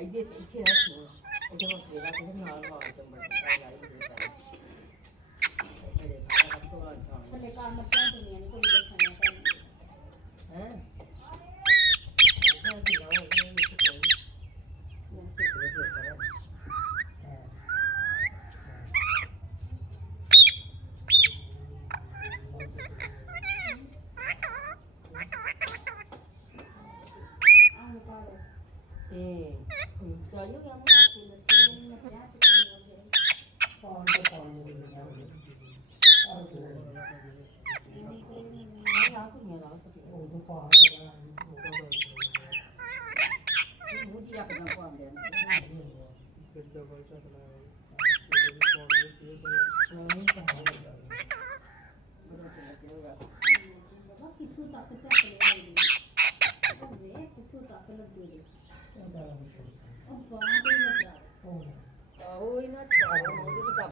ਇੱਥੇ ਇੱਥੇ ਰੱਖ ਲਓ ਇੱਥੇ ਮਤ ਦੇਗਾ ਕਿ ਨਾਲ ਨਾਲ ਚੰਬੜ ਲਾਈ ਦੇ ਪਹਿਲੇ ਖਾਣਾ ਤੋਂ ਲਾਂ ਖਾਣਾ ਥੱਲੇ ਕਾਰ ਮੱਤਾਂ ਦੁਨੀਆ ਨੇ ਕੋਈ ਦੇਖਣਾ ਹੈ ਇਹ ਕੀ ਲਾਓ ਇਹ ਨਹੀਂ ਕੋਈ ਉਹ ਤੇ ਕਰੇ चाहिए क्या कौन तो कौन कितों तक चक लिया कितों तक लगे अब बाहर कोई लगा ओ इना